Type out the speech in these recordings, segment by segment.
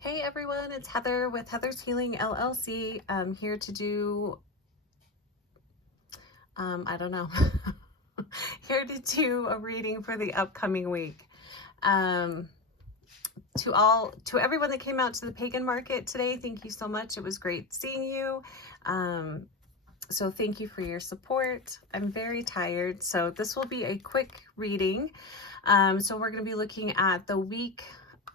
Hey everyone, it's Heather with Heather's Healing LLC. I'm here to do, I don't know, here to do a reading for the upcoming week. To everyone that came out to the pagan market today, thank you so much. It was great seeing you. So thank you for your support. I'm very tired, so this will be a quick reading. So we're going to be looking at the week.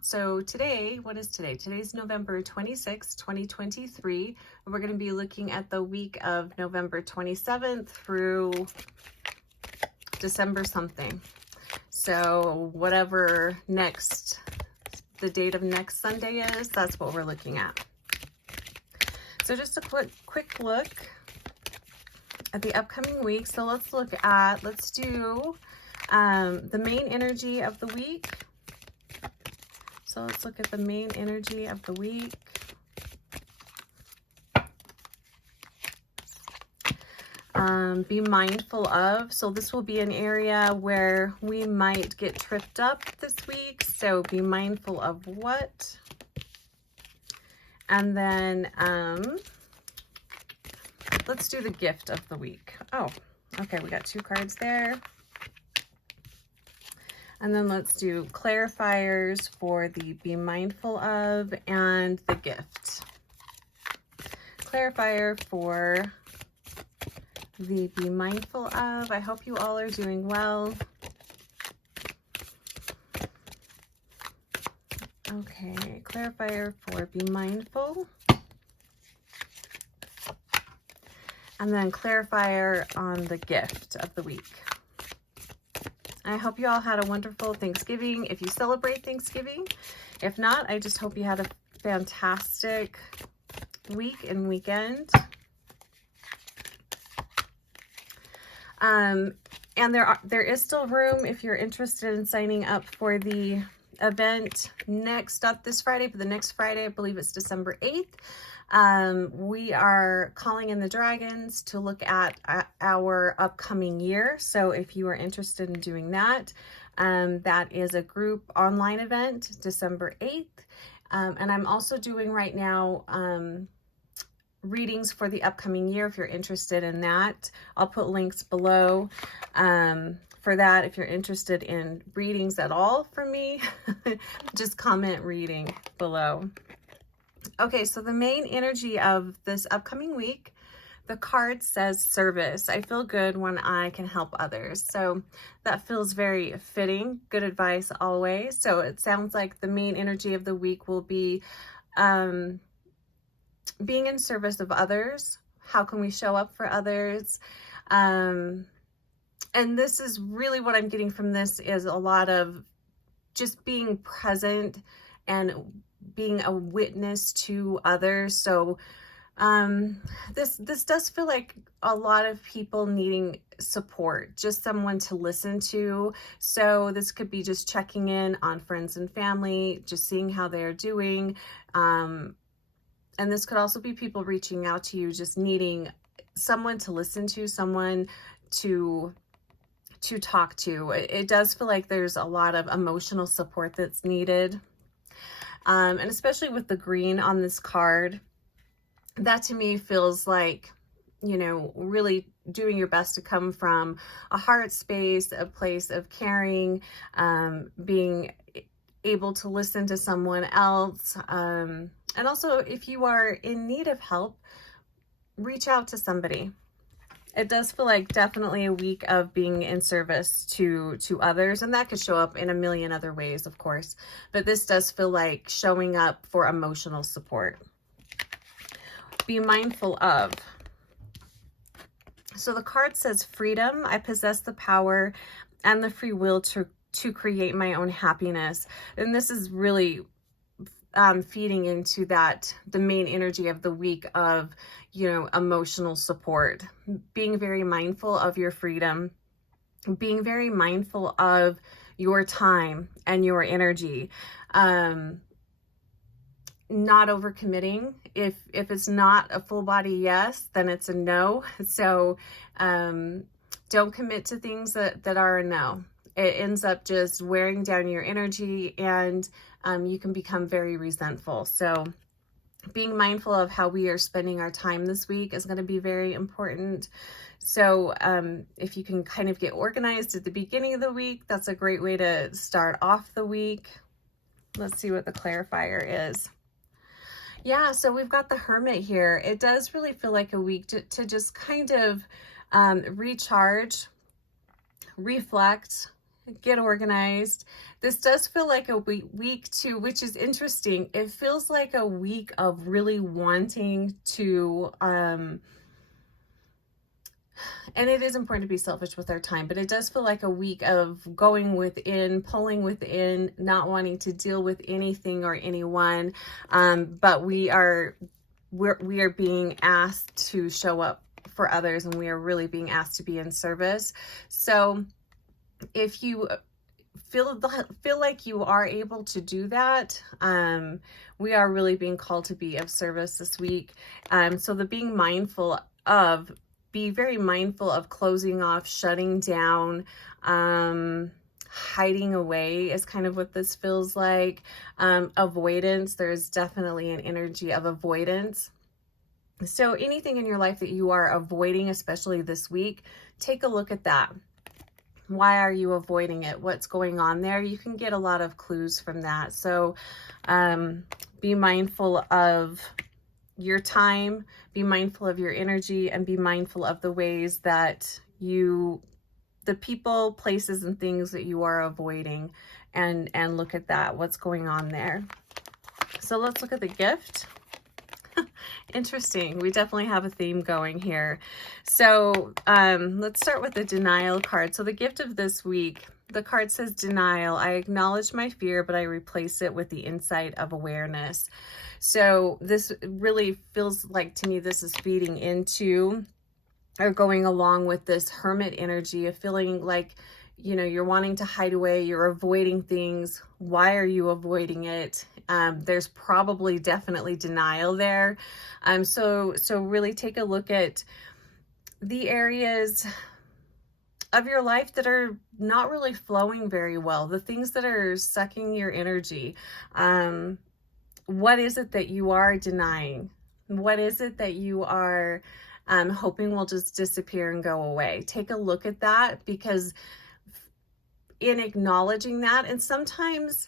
So today, what is today? Today's November 26, 2023. We're going to be looking at the week of November 27th through December something. So whatever the date of next Sunday is, that's what we're looking at. So just a quick look at the upcoming week. So let's do the main energy of the week. So let's look at the main energy of the week. Be mindful of. So this will be an area where we might get tripped up this week. So be mindful of what. And then let's do the gift of the week. Oh, okay. We got 2 cards there. And then let's do clarifiers for the be mindful of and the gift. Clarifier for the be mindful of. I hope you all are doing well. Okay, clarifier for be mindful. And then clarifier on the gift of the week. I hope you all had a wonderful Thanksgiving if you celebrate Thanksgiving. If not, I just hope you had a fantastic week and weekend. And there is still room if you're interested in signing up for the event not this Friday, but the next Friday. I believe it's December 8th. We are calling in the dragons to look at our upcoming year. So if you are interested in doing that, that is a group online event, December 8th. And I'm also doing right now readings for the upcoming year if you're interested in that. I'll put links below for that. If you're interested in readings at all from me, just comment reading below. Okay, so the main energy of this upcoming week, the card says service. I feel good when I can help others. So that feels very fitting. Good advice always. So it sounds like the main energy of the week will be being in service of others. How can we show up for others? And this is really what I'm getting from this is a lot of just being present and being a witness to others. So this does feel like a lot of people needing support, just someone to listen to. So this could be just checking in on friends and family, just seeing how they're doing. And this could also be people reaching out to you, just needing someone to listen to, someone to talk to. It does feel like there's a lot of emotional support that's needed. And especially with the green on this card, that to me feels like, you know, really doing your best to come from a heart space, a place of caring, being able to listen to someone else. And also, if you are in need of help, reach out to somebody. It does feel like definitely a week of being in service to others, and that could show up in a million other ways, of course. But this does feel like showing up for emotional support. Be mindful of. So the card says freedom. I possess the power and the free will to create my own happiness. And this is really feeding into the main energy of the week of, you know, emotional support, being very mindful of your freedom, being very mindful of your time and your energy, not overcommitting. If it's not a full body yes, then it's a no. So don't commit to things that are a no. it ends up just wearing down your energy, and you can become very resentful. So being mindful of how we are spending our time this week is going to be very important. So if you can kind of get organized at the beginning of the week, that's a great way to start off the week. Let's see what the clarifier is. Yeah, so we've got the Hermit here. It does really feel like a week to just kind of recharge, reflect, get organized. This does feel like a week too, which is interesting. It feels like a week of really wanting to, and it is important to be selfish with our time, but it does feel like a week of going within, pulling within, not wanting to deal with anything or anyone. But we are being asked to show up for others, and we are really being asked to be in service. So if you feel like you are able to do that, we are really being called to be of service this week. So be very mindful of closing off, shutting down, hiding away is kind of what this feels like. Avoidance, there's definitely an energy of avoidance. So anything in your life that you are avoiding, especially this week, take a look at that. Why are you avoiding it? What's going on there? You can get a lot of clues from that. So be mindful of your time, be mindful of your energy, and be mindful of the ways that the people, places, and things that you are avoiding, and look at that, what's going on there. So let's look at the gift. Interesting. We definitely have a theme going here. So let's start with the denial card. So the gift of this week, the card says denial. I acknowledge my fear, but I replace it with the insight of awareness. So this really feels like, to me, this is feeding into or going along with this Hermit energy of feeling like, you're wanting to hide away, you're avoiding things. Why are you avoiding it? There's probably definitely denial there. So really take a look at the areas of your life that are not really flowing very well, the things that are sucking your energy. What is it that you are denying? What is it that you are hoping will just disappear and go away? Take a look at that, because in acknowledging that, and sometimes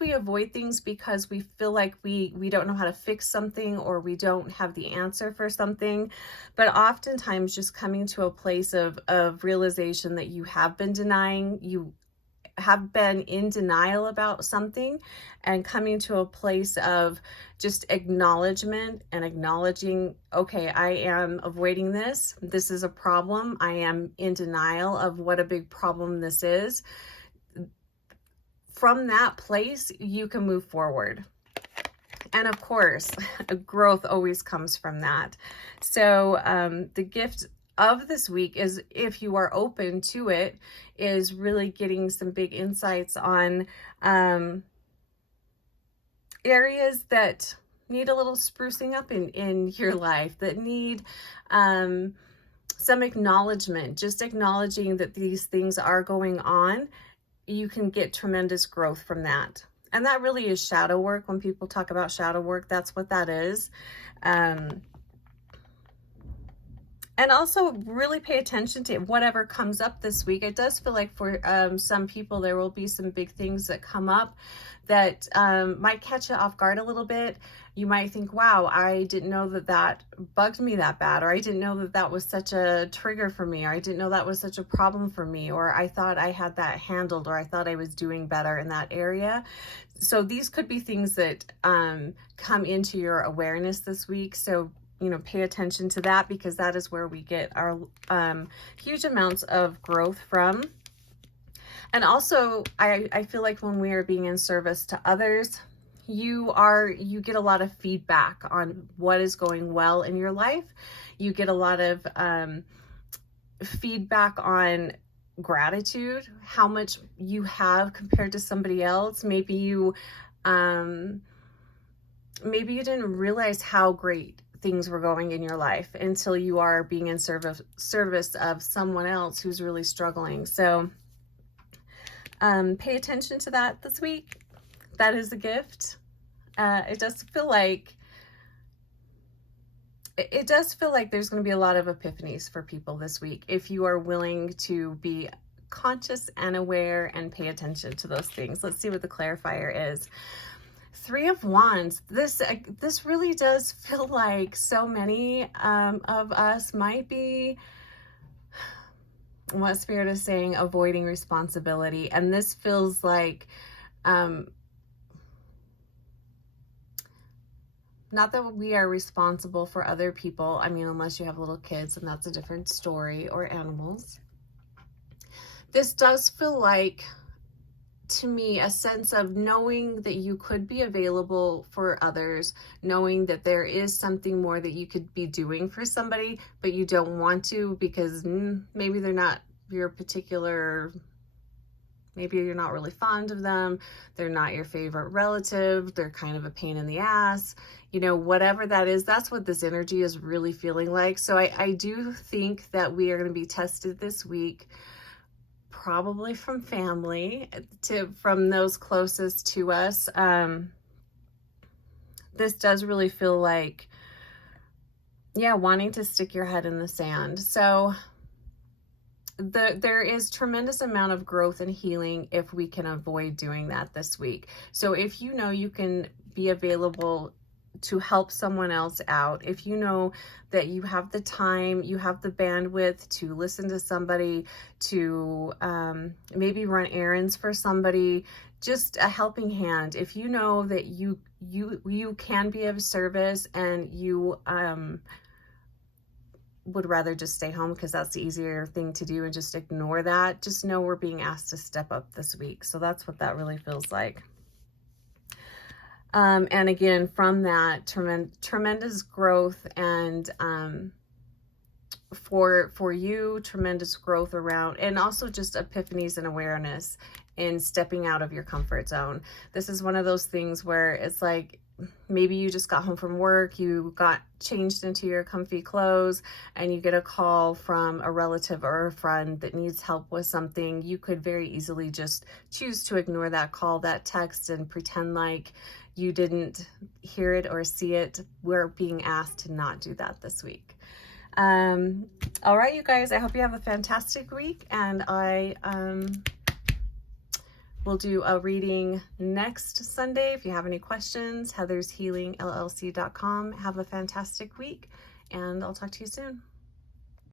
we avoid things because we feel like we don't know how to fix something, or we don't have the answer for something. But oftentimes just coming to a place of realization that you have been denying, you have been in denial about something, and coming to a place of just acknowledgement and acknowledging, okay, I am avoiding this. This is a problem. I am in denial of what a big problem this is. From that place, you can move forward. And of course, growth always comes from that. So the gift of this week is, if you are open to it, is really getting some big insights on areas that need a little sprucing up in your life, that need some acknowledgement. Just acknowledging that these things are going on, you can get tremendous growth from that. And that really is shadow work. When people talk about shadow work, that's what that is. And also really pay attention to whatever comes up this week. It does feel like for some people, there will be some big things that come up that might catch you off guard a little bit. You might think, wow, I didn't know that bugged me that bad, or I didn't know that was such a trigger for me, or I didn't know that was such a problem for me, or I thought I had that handled, or I thought I was doing better in that area. So these could be things that come into your awareness this week. So pay attention to that, because that is where we get our huge amounts of growth from. And also, I feel like when we are being in service to others, you get a lot of feedback on what is going well in your life. You get a lot of feedback on gratitude, how much you have compared to somebody else. Maybe you didn't realize how great things were going in your life until you are being in service of someone else who's really struggling. So pay attention to that this week. That is a gift. It does feel like there's going to be a lot of epiphanies for people this week if you are willing to be conscious and aware and pay attention to those things. Let's see what the clarifier is. 3 of Wands. This really does feel like so many of us might be, what Spirit is saying, avoiding responsibility. And this feels like not that we are responsible for other people. I mean, unless you have little kids, and that's a different story, or animals. This does feel like, to me, a sense of knowing that you could be available for others, knowing that there is something more that you could be doing for somebody, but you don't want to because maybe they're not your particular, maybe you're not really fond of them, they're not your favorite relative, they're kind of a pain in the ass, you know, whatever that is, that's what this energy is really feeling like. So I do think that we are going to be tested this week, probably from family, from those closest to us. This does really feel like, yeah, wanting to stick your head in the sand. So there is tremendous amount of growth and healing if we can avoid doing that this week. So if you know you can be available to help someone else out, if you know that you have the time, you have the bandwidth to listen to somebody, to maybe run errands for somebody, just a helping hand. If you know that you can be of service and you would rather just stay home because that's the easier thing to do and just ignore that, just know we're being asked to step up this week. So that's what that really feels like. And again, from that, tremendous growth, and for you, tremendous growth around, and also just epiphanies and awareness in stepping out of your comfort zone. This is one of those things where it's like, maybe you just got home from work, you got changed into your comfy clothes, and you get a call from a relative or a friend that needs help with something. You could very easily just choose to ignore that call, that text, and pretend like you didn't hear it or see it. We're being asked to not do that this week. All right, you guys, I hope you have a fantastic week, and I will do a reading next Sunday. If you have any questions, heathershealingllc.com. Have a fantastic week, and I'll talk to you soon.